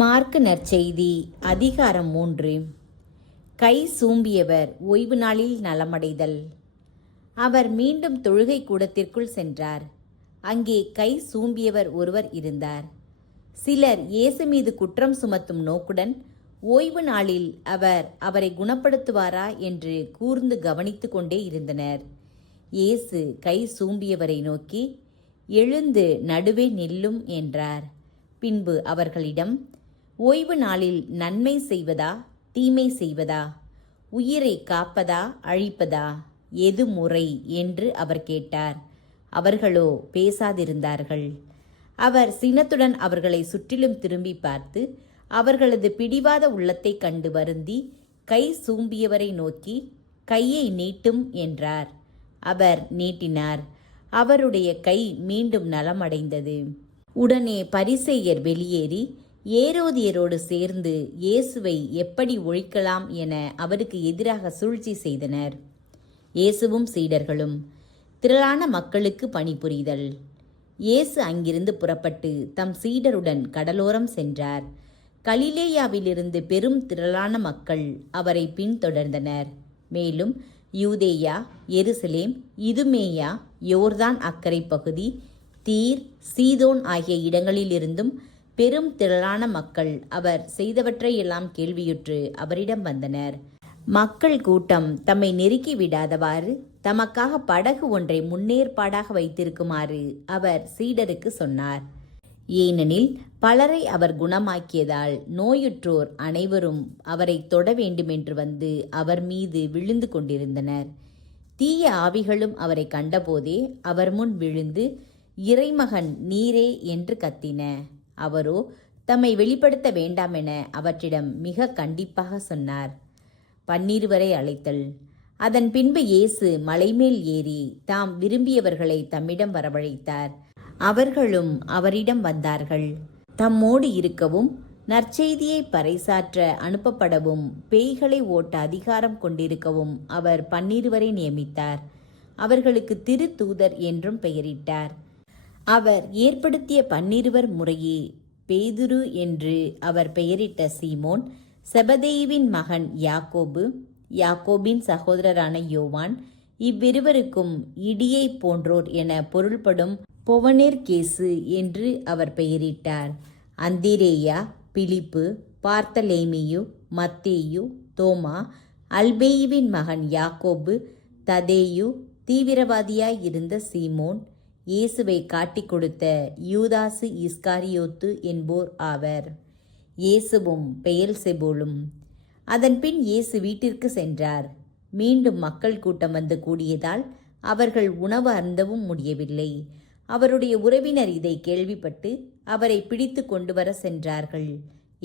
Mark நற்செய்தி அதிகாரம் 3. கை சூம்பியவர் ஓய்வு நாளில் நலமடைதல். அவர் மீண்டும் தொழுகை கூடத்திற்குள் சென்றார். அங்கே கை சூம்பியவர் ஒருவர் இருந்தார். சிலர் இயேசு மீது குற்றம் சுமத்தும் நோக்குடன் ஓய்வு நாளில் அவர் அவரை குணப்படுத்துவாரா என்று கூர்ந்து கவனித்து கொண்டே இருந்தனர். இயேசு கை சூம்பியவரை நோக்கி, எழுந்து நடுவே நில்லும் என்றார். பின்பு அவர்களிடம், ஓய்வு நாளில் நன்மை செய்வதா தீமை செய்வதா, உயிரை காப்பதா அழிப்பதா, எது முறை என்று அவர் கேட்டார். அவர்களோ பேசாதிருந்தார்கள். அவர் சினத்துடன் அவர்களை சுற்றிலும் திரும்பி பார்த்து அவர்களது பிடிவாத உள்ளத்தை கண்டு வருந்தி கை சூம்பியவரை நோக்கி, கையை நீட்டும் என்றார். அவர் நீட்டினார். அவருடைய கை மீண்டும் நலமடைந்தது. உடனே பரிசேயர் வெளியேறி ஏரோதியரோடு சேர்ந்து இயேசுவை எப்படி ஒழிக்கலாம் என அவருக்கு எதிராக சூழ்ச்சி செய்தனர். இயேசுவும் சீடர்களும். திரளான மக்களுக்கு பணிபுரிதல். இயேசு அங்கிருந்து புறப்பட்டு தம் சீடருடன் கடலோரம் சென்றார். கலிலேயாவிலிருந்து பெரும் திரளான மக்கள் அவரை பின்தொடர்ந்தனர். மேலும் யூதேயா, எருசலேம், இதுமேயா, யோர்தான் அக்கரை பகுதி, தீர், சீதோன் ஆகிய இடங்களிலிருந்தும் பெரும் திரளான மக்கள் அவர் செய்தவற்றையெல்லாம் கேள்வியுற்று அவரிடம் வந்தனர். மக்கள் கூட்டம் தம்மை நெருக்கி விடாதவாறு தமக்காக படகு ஒன்றை முன்னேற்பாடாக வைத்திருக்குமாறு அவர் சீடருக்கு சொன்னார். ஏனெனில் பலரை அவர் குணமாக்கியதால் நோயுற்றோர் அனைவரும் அவரை தொட வேண்டுமென்று வந்து அவர் மீது விழுந்து கொண்டிருந்தனர். தீய ஆவிகளும் அவரை கண்டபோதே அவர் முன் விழுந்து, இறைமகன் நீரே என்று கத்தின. அவரோ தம்மை வெளிப்படுத்த வேண்டாமென அவற்றிடம் மிக கண்டிப்பாக சொன்னார். 12 அழைத்தல். அதன் பின்பு இயேசு மலைமேல் ஏறி தாம் விரும்பியவர்களை தம்மிடம் வரவழைத்தார். அவர்களும் அவரிடம் வந்தார்கள். தம்மோடு இருக்கவும் நற்செய்தியை பறைசாற்ற அனுப்பப்படவும் பேய்களை ஓட்ட அதிகாரம் கொண்டிருக்கவும் அவர் 12 நியமித்தார். அவர்களுக்கு திருத்தூதர் என்றும் பெயரிட்டார். அவர் ஏற்படுத்திய 12 முறையே பேதுரு என்று அவர் பெயரிட்ட சீமோன், செபதேயுவின் மகன் யாக்கோபு, யாக்கோபின் சகோதரரான யோவான், இவ்விருவருக்கும் இடியை போன்றோர் என பொருள்படும் பொவனேர்கேசு என்று அவர் பெயரிட்டார். அந்திரேயா, பிலிப்பு, பார்த்தலேமியு, மத்தேயு, தோமா, அல்பேயுவின் மகன் யாக்கோபு, ததேயு, தீவிரவாதியாய் இருந்த சீமோன், இயேசுவை காட்டிக் கொடுத்த யூதாசு இஸ்காரியோத்து என்போர் ஆவர். இயேசுவும் பெயல்செபூலும். அதன்பின் இயேசு வீட்டிற்கு சென்றார். மீண்டும் மக்கள் கூட்டம் வந்து கூடியதால் அவர்கள் உணவு அருந்தவும் முடியவில்லை. அவருடைய உறவினர் இதை கேள்விப்பட்டு அவரை பிடித்து கொண்டு வர சென்றார்கள்.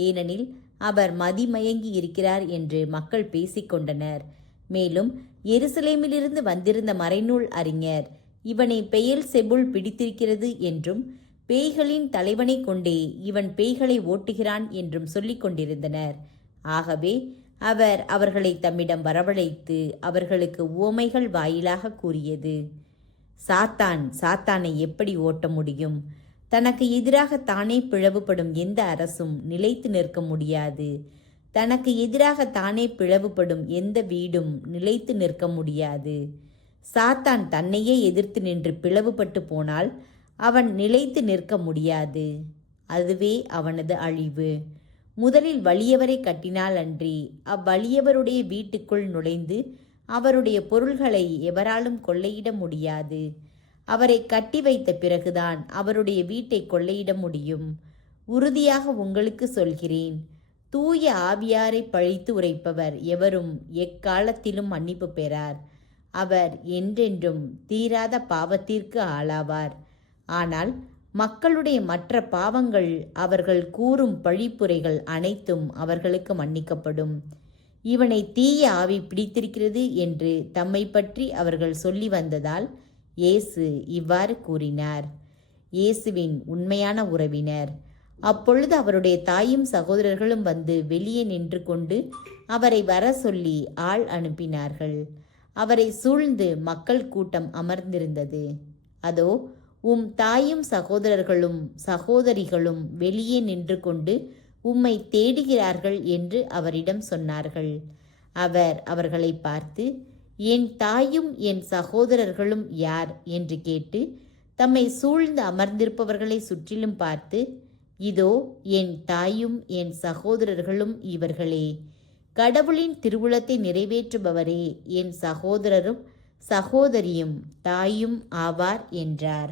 ஏனெனில் அவர் மதிமயங்கி இருக்கிறார் என்று மக்கள் பேசிக்கொண்டனர். மேலும் எருசலேமிலிருந்து வந்திருந்த மறைநூல் அறிஞர், இவனை பெயல்செபூல் பிடித்திருக்கிறது என்றும் பேய்களின் தலைவனை கொண்டே இவன் பேய்களை ஓட்டுகிறான் என்றும் சொல்லிக் கொண்டிருந்தனர். ஆகவே அவர் அவர்களை தம்மிடம் வரவழைத்து அவர்களுக்கு உவமைகள் வாயிலாக கூறியது. சாத்தான் சாத்தானை எப்படி ஓட்ட முடியும்? தனக்கு எதிராக தானே பிளவுபடும் எந்த அரசும் நிலைத்து நிற்க முடியாது. தனக்கு எதிராக தானே பிளவுபடும் எந்த வீடும் நிலைத்து நிற்க முடியாது. சாத்தான் தன்னையே எதிர்த்து நின்று பிளவுபட்டு போனால் அவன் நிலைத்து நிற்க முடியாது. அதுவே அவனது அழிவு. முதலில் வலியவரை கட்டினால் அன்றி அவ்வலியவருடைய வீட்டுக்குள் நுழைந்து அவருடைய பொருள்களை எவராலும் கொள்ளையிட முடியாது. அவரை கட்டி வைத்த பிறகுதான் அவருடைய வீட்டை கொள்ளையிட முடியும். உறுதியாக உங்களுக்கு சொல்கிறேன், தூய ஆவியாரை பழித்து உரைப்பவர் எவரும் எக்காலத்திலும் மன்னிப்பு பெறார். அவர் என்றென்றும் தீராத பாவத்திற்கு ஆளாவார். ஆனால் மக்களுடைய மற்ற பாவங்கள், அவர்கள் கூறும் பழிப்புரைகள் அனைத்தும் அவர்களுக்கு மன்னிக்கப்படும். இவனை தீய ஆவி பிடித்திருக்கிறது என்று தம்மை பற்றி அவர்கள் சொல்லி வந்ததால் இயேசு இவ்வாறு கூறினார். இயேசுவின் உண்மையான உறவினர். அப்பொழுது அவருடைய தாயும் சகோதரர்களும் வந்து வெளியே நின்று கொண்டு அவரை வர சொல்லி ஆள் அனுப்பினார்கள். அவரை சூழ்ந்து மக்கள் கூட்டம் அமர்ந்திருந்தது. அதோ, உம் தாயும் சகோதரர்களும் சகோதரிகளும் வெளியே நின்று கொண்டு உம்மை தேடுகிறார்கள் என்று அவரிடம் சொன்னார்கள். அவர் அவர்களை பார்த்து, என் தாயும் என் சகோதரர்களும் யார் என்று கேட்டு தம்மை சூழ்ந்து அமர்ந்திருப்பவர்களை சுற்றிலும் பார்த்து, இதோ என் தாயும் என் சகோதரர்களும் இவர்களே, கடவுளின் திருவுளத்தை நிறைவேற்றுபவரே என் சகோதரரும் சகோதரியும் தாயும் ஆவார் என்றார்.